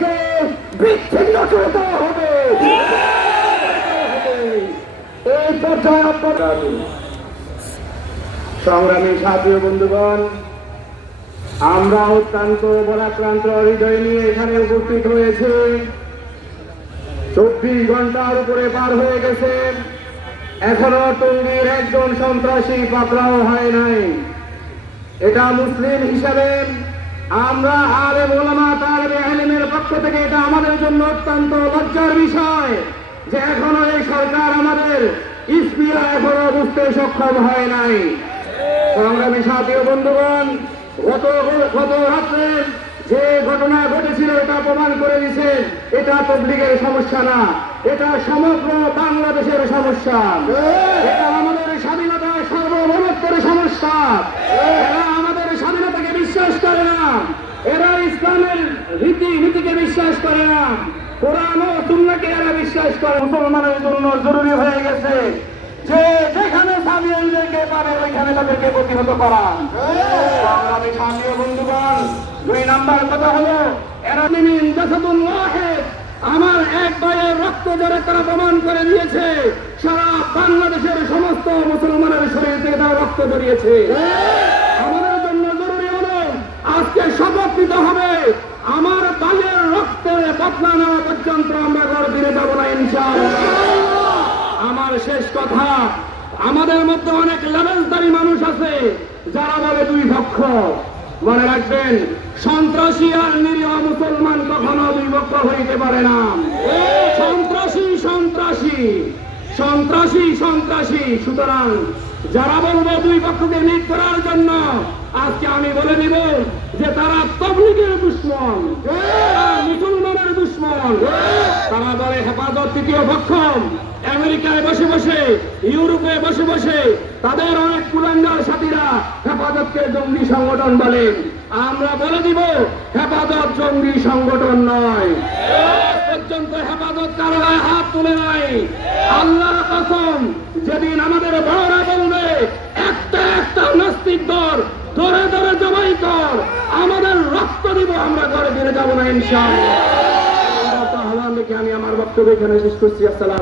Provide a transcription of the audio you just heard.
থেকে বিচ্ছিন্ন করতে হবে। এই পর্যায়ে আপনারা সংগ্রামী সাথী বন্ধুগণ, আমরা অত্যন্ত বলাক্রান্ত হৃদয় নিয়ে এখানে উপস্থিত হয়েছে। 24 ঘন্টার উপরে পার হয়ে গেছে, এখনো টঙ্গীর একজন সন্ত্রাসী পাকড়াও হয় নাই। এটা মুসলিম হিসাবে আমরা আলেম ওলামা তালেবে ইলমের পক্ষ থেকে এটা আমাদের জন্য অত্যন্ত লজ্জার বিষয় যে এখনো এই সরকার আমাদের ইসপিয়া এখনো বুঝতে সক্ষম হয় নাই। সংগ্রামী সাথী বন্ধুগণ, গত রাত্রে যে ঘটনা ঘটেছিল এটা প্রমাণ করে দিছে এটা তবলিগের সমস্যা না, এটা সমগ্র বাংলাদেশের সমস্যা। এটা আমাদের স্বাধীনতা সার্বভৌমত্বের সমস্যা। এরা আমাদের স্বাধীনতাকে বিশ্বাস করে না, এরা ইসলামের রীতিনীতিকে বিশ্বাস করে না, কোরআন ও সুন্নাহকে এরা বিশ্বাস করে। মুসলমানের জন্য জরুরি হয়ে গেছে যে যেখানে সামিয়ানদেরকে পাবে ওইখানে তাদেরকে প্রতিহত করা। সংগ্রামী সাথী বন্ধুগণ, 2 নাম্বার কথা হলো এরা মিন জাসাদুন ওয়াহিদ, আমার এক ভাইয়ের রক্ত জড়ে তারা প্রমাণ করে দিয়েছে সারা বাংলাদেশের সমস্ত মুসলমানের শরীর থেকে তারা রক্ত জড়িয়েছে। আমাদের জন্য জরুরি হলো আজকে শপথ নিতে হবে আমার ভাইয়ের রক্তের বদলা নেওয়া পর্যন্ত আমরা ঘর ফিরে যাব না ইনশাআল্লাহ। আমার শেষ কথা, আমাদের মধ্যে অনেক লেভেলদারি মানুষ আছে যারা বলে 2 পক্ষ। মনে রাখবেন, সন্ত্রাসী আর নিরীহ মুসলমান কখনো 2 পক্ষ হইতে পারে না। সন্ত্রাসী সন্ত্রাসী সন্ত্রাসী সন্ত্রাসী। সুতরাং যারা বলবে 2 পক্ষকে মিট করার জন্য, আজকে আমি বলে দিব যে তারা তাবলীগের দুশমন, মুসলমানের দুশমন। তারা বলে হেফাজত 3য় পক্ষ, আমেরিকায় বসে বসে, ইউরোপে বসে বসে তাদের অনেক কুলাঙ্গার সাথীরা হেফাজতকে জঙ্গি সংগঠন বলেন। আমরা বলে দিব হেফাজত জঙ্গি সংগঠন নয়। পর্যন্ত হেফাজত কারো গায়ে হাত তুলে নাই। আল্লাহর কসম, যেদিন আমাদের বড়রা বলবে একটা একটা নাস্তিক দল ধরে ধরে জবাই কর, আমাদের রক্ত দিব, আমরা ঘরে ফিরে যাব না ইনশাআল্লাহ। আমি আমার বক্তব্য এখানে শেষ করছি। আসসালাম।